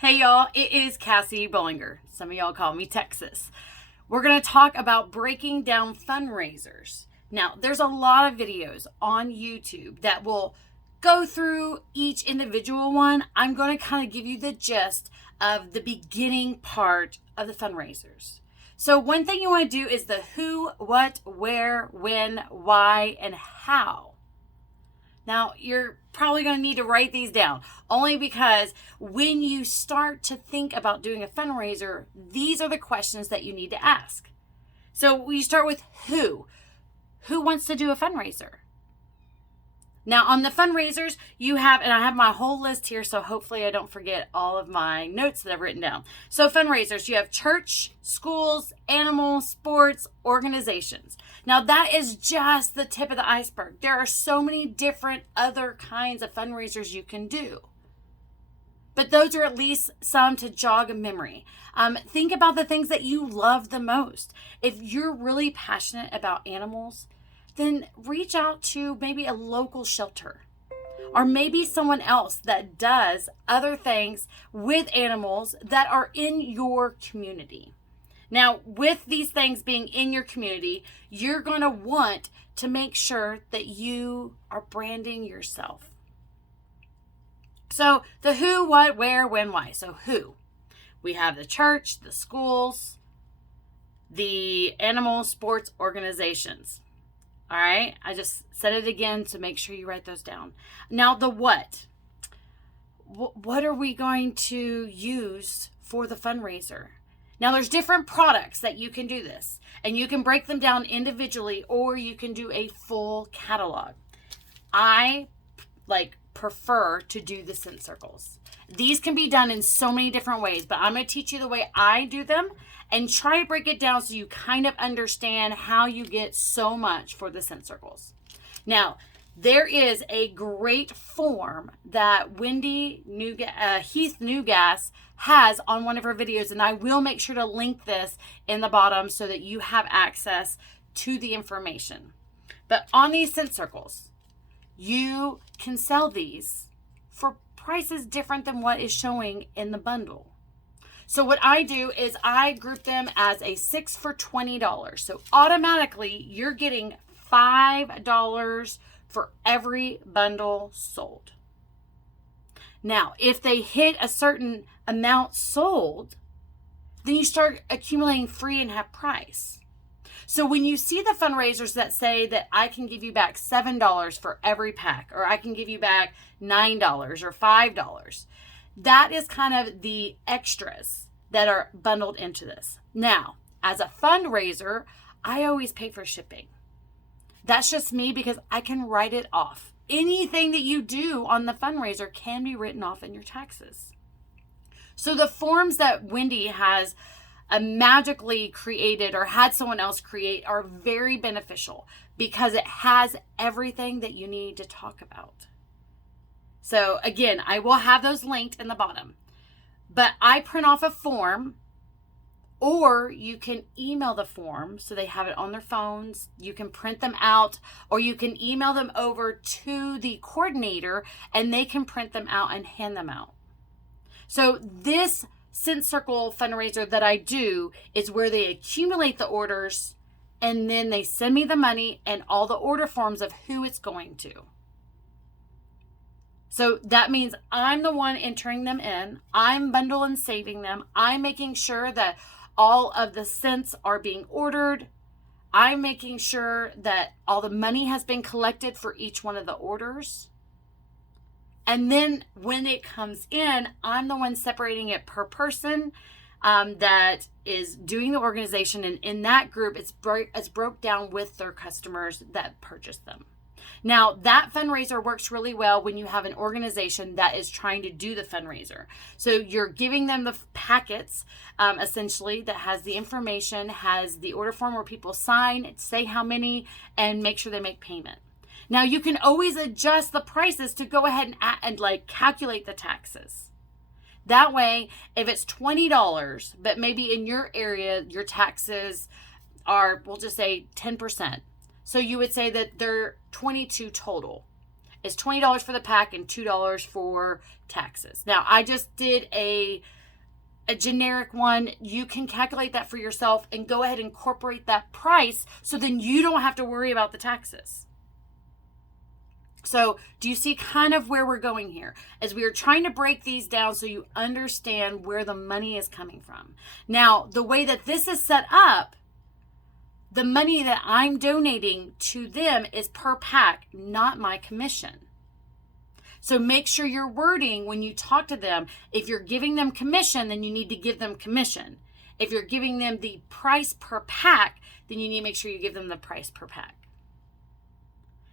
Hey y'all, it is Cassie Bollinger. Some of y'all call me Texas. We're going to talk about breaking down fundraisers. Now, there's a lot of videos on YouTube that will go through each individual one. I'm going to kind of give you the gist of the beginning part of the fundraisers. So one thing you want to do is the who, what, where, when, why, and how. Now, you're probably going to need to write these down, only because when you start to think about doing a fundraiser, these are the questions that you need to ask. So we start with who. Who wants to do a fundraiser? Now, on the fundraisers, you have, and I have my whole list here, so hopefully I don't forget all of my notes that I've written down. So fundraisers, you have church, schools, animal, sports, organizations. Now, that is just the tip of the iceberg. There are so many different other kinds of fundraisers you can do. But those are at least some to jog a memory. Think about the things that you love the most. If you're really passionate about animals, then reach out to maybe a local shelter or maybe someone else that does other things with animals that are in your community. Now, with these things being in your community, you're going to want to make sure that you are branding yourself. So the who, what, where, when, why. So who? We have the church, the schools, the animal sports organizations. All right, I just said it again to make sure you write those down. Now, the what. What are we going to use for the fundraiser? Now, there's different products that you can do this, and you can break them down individually, or you can do a full catalog. I prefer to do the scent circles. These can be done in so many different ways, but I'm going to teach you the way I do them and try to break it down so you kind of understand how you get so much for the scent circles. Now, there is a great form that Wendy Heath-Newgass has on one of her videos, and I will make sure to link this in the bottom so that you have access to the information. But on these scent circles, you can sell these for prices different than what is showing in the bundle. So what I do is I group them as a 6 for $20. So automatically you're getting $5 for every bundle sold. Now, if they hit a certain amount sold, then you start accumulating free and half price. So when you see the fundraisers that say that I can give you back $7 for every pack, or I can give you back $9 or $5, that is kind of the extras that are bundled into this. Now, as a fundraiser, I always pay for shipping. That's just me because I can write it off. Anything that you do on the fundraiser can be written off in your taxes. So the forms that Wendy has magically created or had someone else create are very beneficial because it has everything that you need to talk about. So again, I will have those linked in the bottom, but I print off a form, or you can email the form so they have it on their phones. You can print them out, or you can email them over to the coordinator and they can print them out and hand them out. So this Scent Circle fundraiser that I do is where they accumulate the orders and then they send me the money and all the order forms of who it's going to. So that means I'm the one entering them in. I'm bundling and saving them. I'm making sure that all of the scents are being ordered. I'm making sure that all the money has been collected for each one of the orders. And then when it comes in, I'm the one separating it per person that is doing the organization. And in that group, it's broke down with their customers that purchase them. Now, that fundraiser works really well when you have an organization that is trying to do the fundraiser. So you're giving them the packets, essentially, that has the information, has the order form where people sign, say how many, and make sure they make payment. Now, you can always adjust the prices to go ahead and calculate the taxes. That way, if it's $20, but maybe in your area, your taxes are, we'll just say 10%. So you would say that they're 22 total. is $20 for the pack and $2 for taxes. Now, I just did a generic one. You can calculate that for yourself and go ahead and incorporate that price so then you don't have to worry about the taxes. So do you see kind of where we're going here? As we are trying to break these down so you understand where the money is coming from. Now, the way that this is set up, the money that I'm donating to them is per pack, not my commission. So make sure your wording when you talk to them, if you're giving them commission, then you need to give them commission. If you're giving them the price per pack, then you need to make sure you give them the price per pack.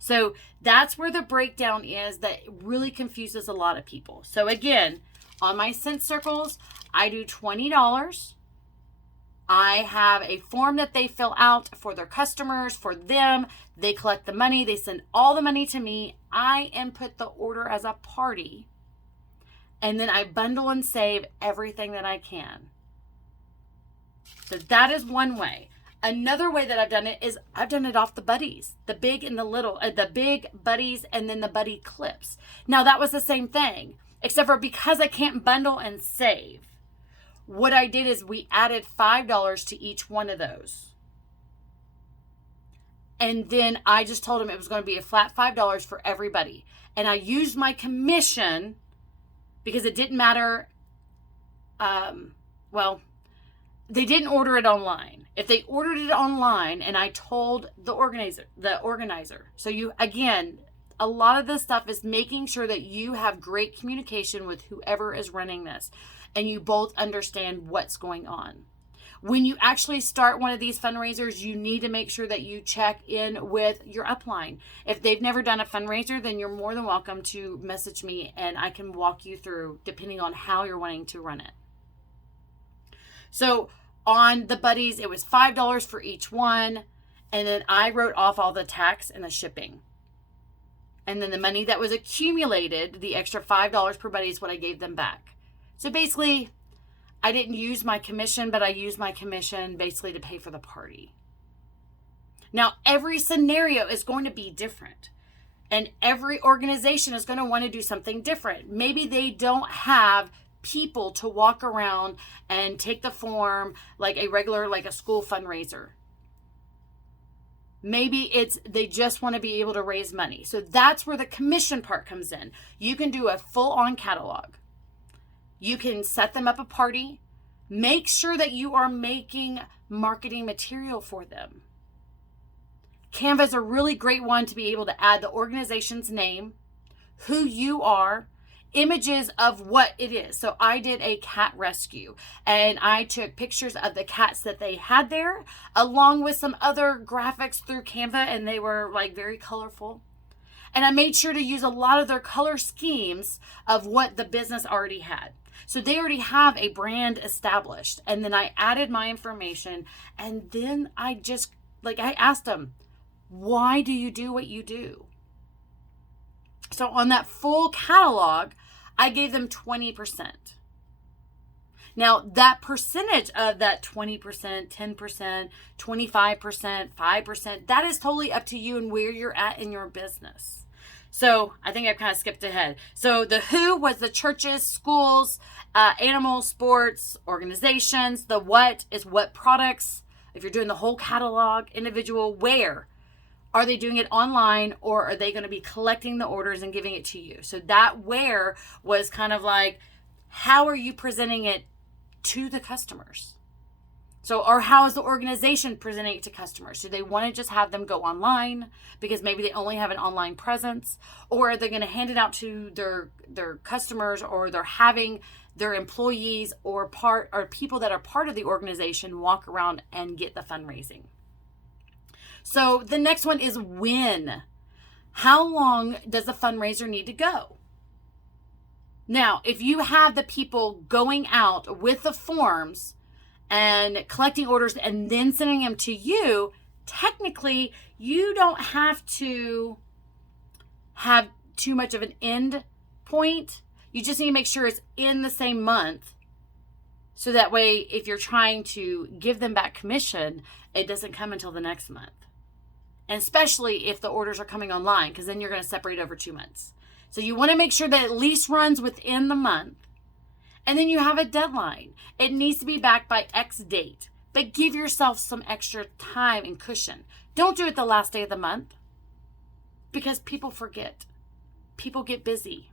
So that's where the breakdown is that really confuses a lot of people. So again, on my Scent Circles, I do $20. I have a form that they fill out for their customers, for them. They collect the money. They send all the money to me. I input the order as a party. And then I bundle and save everything that I can. So that is one way. Another way that I've done it is I've done it off the buddies, the big and the little, the big buddies and then the buddy clips. Now that was the same thing, except for because I can't bundle and save. What I did is we added $5 to each one of those. And then I just told them it was going to be a flat $5 for everybody. And I used my commission because it didn't matter. They didn't order it online. If they ordered it online and I told the organizer. So you, again, a lot of this stuff is making sure that you have great communication with whoever is running this and you both understand what's going on. When you actually start one of these fundraisers, you need to make sure that you check in with your upline. If they've never done a fundraiser, then you're more than welcome to message me and I can walk you through depending on how you're wanting to run it. So on the buddies, it was $5 for each one. And then I wrote off all the tax and the shipping. And then the money that was accumulated, the extra $5 per buddy is what I gave them back. So basically, I didn't use my commission, but I used my commission basically to pay for the party. Now, every scenario is going to be different. And every organization is going to want to do something different. Maybe they don't have people to walk around and take the form like a school fundraiser. Maybe they just want to be able to raise money. So that's where the commission part comes in. You can do a full-on catalog. You can set them up a party. Make sure that you are making marketing material for them. Canva is a really great one to be able to add the organization's name, who you are, images of what it is. So I did a cat rescue and I took pictures of the cats that they had there along with some other graphics through Canva, and they were like very colorful. And I made sure to use a lot of their color schemes of what the business already had. So they already have a brand established. And then I added my information, and then I asked them, why do you do what you do? So on that full catalog, I gave them 20%. Now, that percentage of that 20%, 10%, 25%, 5%, that is totally up to you and where you're at in your business. So I think I've kind of skipped ahead. So the who was the churches, schools, animal, sports, organizations. The what is what products. If you're doing the whole catalog, individual, where. Are they doing it online, or are they going to be collecting the orders and giving it to you? So that where was kind of like, how are you presenting it to the customers? So, or how is the organization presenting it to customers? Do they want to just have them go online because maybe they only have an online presence? Or are they going to hand it out to their customers, or they're having their employees or people that are part of the organization walk around and get the fundraising? So the next one is when. How long does the fundraiser need to go? Now, if you have the people going out with the forms and collecting orders and then sending them to you, technically you don't have to have too much of an end point. You just need to make sure it's in the same month. So that way, if you're trying to give them back commission, it doesn't come until the next month. And especially if the orders are coming online, because then you're going to separate over 2 months. So you want to make sure that it at least runs within the month. And then you have a deadline. It needs to be back by X date. But give yourself some extra time and cushion. Don't do it the last day of the month, because people forget. People get busy.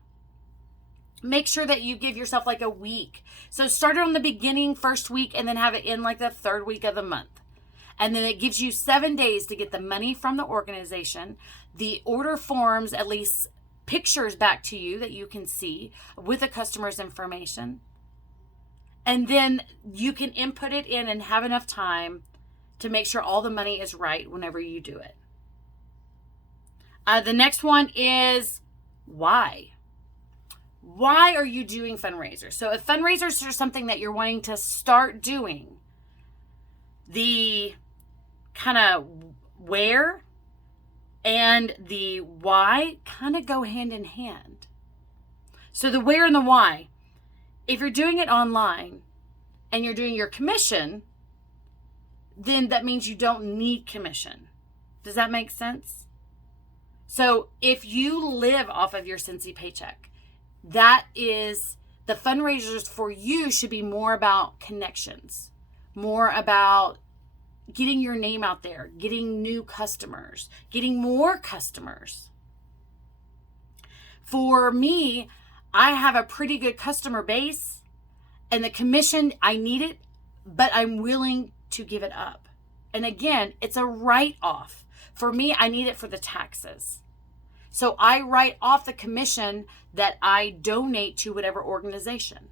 Make sure that you give yourself like a week. So start it on the beginning, first week, and then have it in like the third week of the month. And then it gives you 7 days to get the money from the organization, the order forms, at least pictures back to you that you can see with the customer's information. And then you can input it in and have enough time to make sure all the money is right whenever you do it. The next one is why. Why are you doing fundraisers? So if fundraisers are something that you're wanting to start doing, the kind of where and the why kind of go hand in hand. So the where and the why. If you're doing it online and you're doing your commission, then that means you don't need commission. Does that make sense? So if you live off of your Scentsy paycheck, that is, the fundraisers for you should be more about connections, more about getting your name out there, getting new customers, getting more customers. For me, I have a pretty good customer base, and the commission, I need it, but I'm willing to give it up. And again, it's a write-off. For me, I need it for the taxes. So I write off the commission that I donate to whatever organization.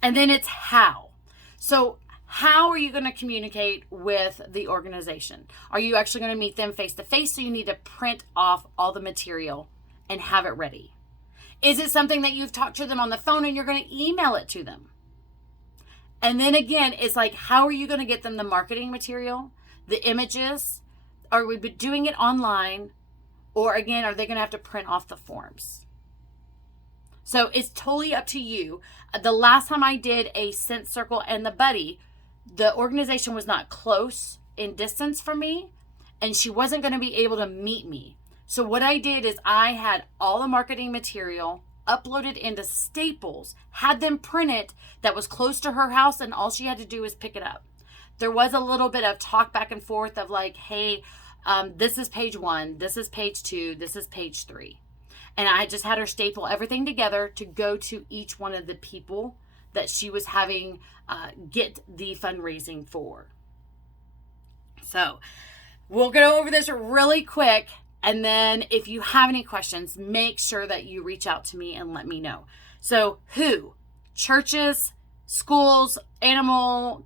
And then it's how. So how are you going to communicate with the organization? Are you actually going to meet them face to face? So you need to print off all the material and have it ready. Is it something that you've talked to them on the phone and you're going to email it to them? And then again, it's like, how are you going to get them the marketing material, the images? Are we doing it online? Or again, are they going to have to print off the forms? So it's totally up to you. The last time I did a Scent Circle and the Buddy, the organization was not close in distance from me, and she wasn't going to be able to meet me. So what I did is I had all the marketing material uploaded into Staples, had them print it that was close to her house, and all she had to do was pick it up. There was a little bit of talk back and forth of like, hey, this is page 1, this is page 2, this is page 3. And I just had her staple everything together to go to each one of the people that she was having get the fundraising for. So we'll go over this really quick. And then if you have any questions, make sure that you reach out to me and let me know. So who? Churches, schools, animal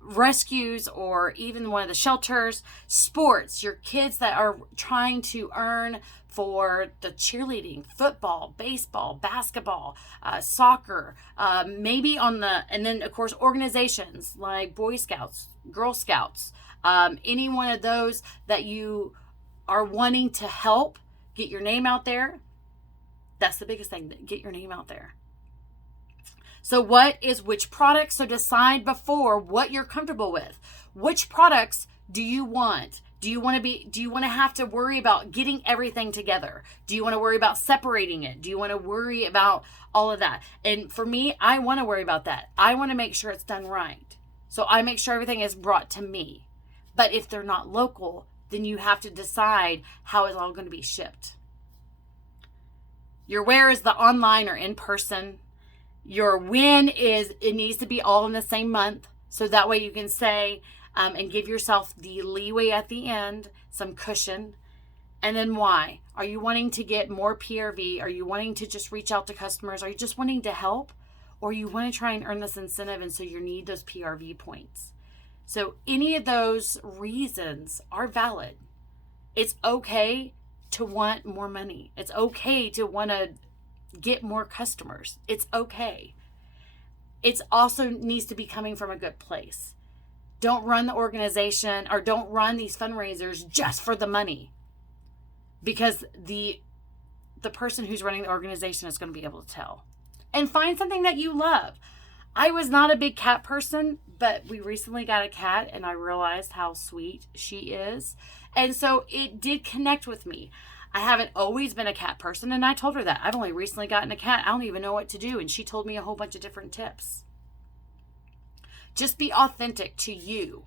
rescues, or even one of the shelters, sports, your kids that are trying to earn for the cheerleading, football, baseball, basketball, soccer, maybe on the, and then of course organizations like Boy Scouts, Girl Scouts, any one of those that you are wanting to help get your name out there. That's the biggest thing, get your name out there. So what is which products? So decide before what you're comfortable with. Which products do you want? Do you want to have to worry about getting everything together? Do you want to worry about separating it? Do you want to worry about all of that? And for me, I want to worry about that. I want to make sure it's done right. So I make sure everything is brought to me. But if they're not local, then you have to decide how it's all going to be shipped. Your where is the online or in person. Your when is it needs to be all in the same month. So that way you can say and give yourself the leeway at the end, some cushion. And then why? Are you wanting to get more PRV? Are you wanting to just reach out to customers? Are you just wanting to help? Or you want to try and earn this incentive and so you need those PRV points? So any of those reasons are valid. It's okay to want more money. It's okay to want to get more customers. It's okay. It's also needs to be coming from a good place. Don't run the organization or don't run these fundraisers just for the money, because the person who's running the organization is going to be able to tell. And find something that you love. I was not a big cat person, but we recently got a cat and I realized how sweet she is. And so it did connect with me. I haven't always been a cat person, and I told her that. I've only recently gotten a cat. I don't even know what to do. And she told me a whole bunch of different tips. Just be authentic to you.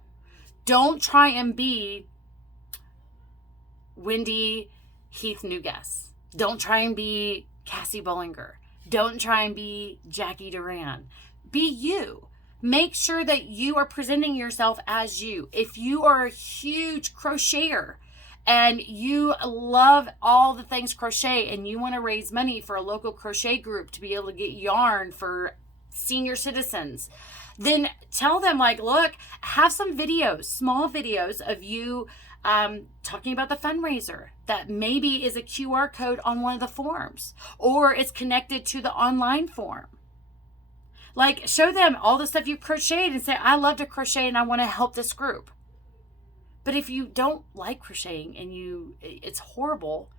Don't try and be Wendy Heath-Newgass. Don't try and be Cassie Bollinger. Don't try and be Jackie Duran. Be you. Make sure that you are presenting yourself as you. If you are a huge crocheter and you love all the things crochet and you want to raise money for a local crochet group to be able to get yarn for senior citizens, then tell them, like, look, have some videos, small videos of you talking about the fundraiser that maybe is a QR code on one of the forms, or it's connected to the online form. Like, show them all the stuff you crocheted and say, I love to crochet and I want to help this group. But if you don't like crocheting and it's horrible,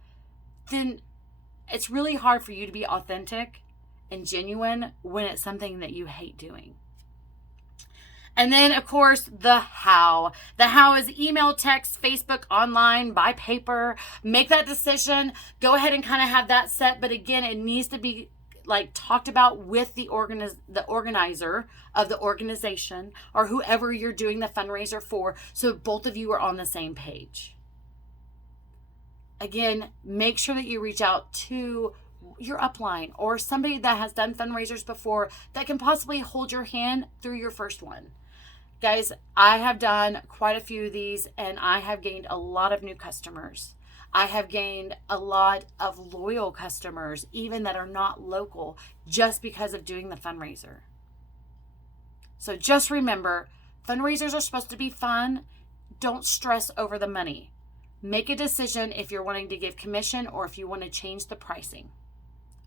then it's really hard for you to be authentic and genuine when it's something that you hate doing. And then, of course, the how. The how is email, text, Facebook, online, by paper. Make that decision. Go ahead and kind of have that set. But again, it needs to be like talked about with the organizer of the organization or whoever you're doing the fundraiser for, so both of you are on the same page. Again, make sure that you reach out to your upline or somebody that has done fundraisers before that can possibly hold your hand through your first one. Guys, I have done quite a few of these and I have gained a lot of new customers. I have gained a lot of loyal customers, even that are not local, just because of doing the fundraiser. So just remember, fundraisers are supposed to be fun. Don't stress over the money. Make a decision if you're wanting to give commission or if you want to change the pricing.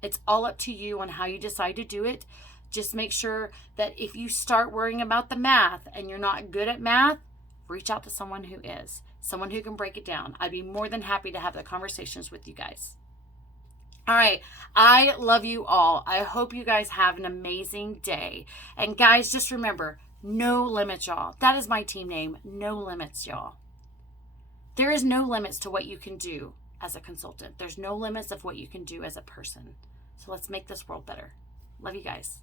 It's all up to you on how you decide to do it. Just make sure that if you start worrying about the math and you're not good at math, reach out to someone who is. Someone who can break it down. I'd be more than happy to have the conversations with you guys. All right. I love you all. I hope you guys have an amazing day. And guys, just remember, no limits, y'all. That is my team name. No limits, y'all. There is no limits to what you can do as a consultant. There's no limits of what you can do as a person. So let's make this world better. Love you guys.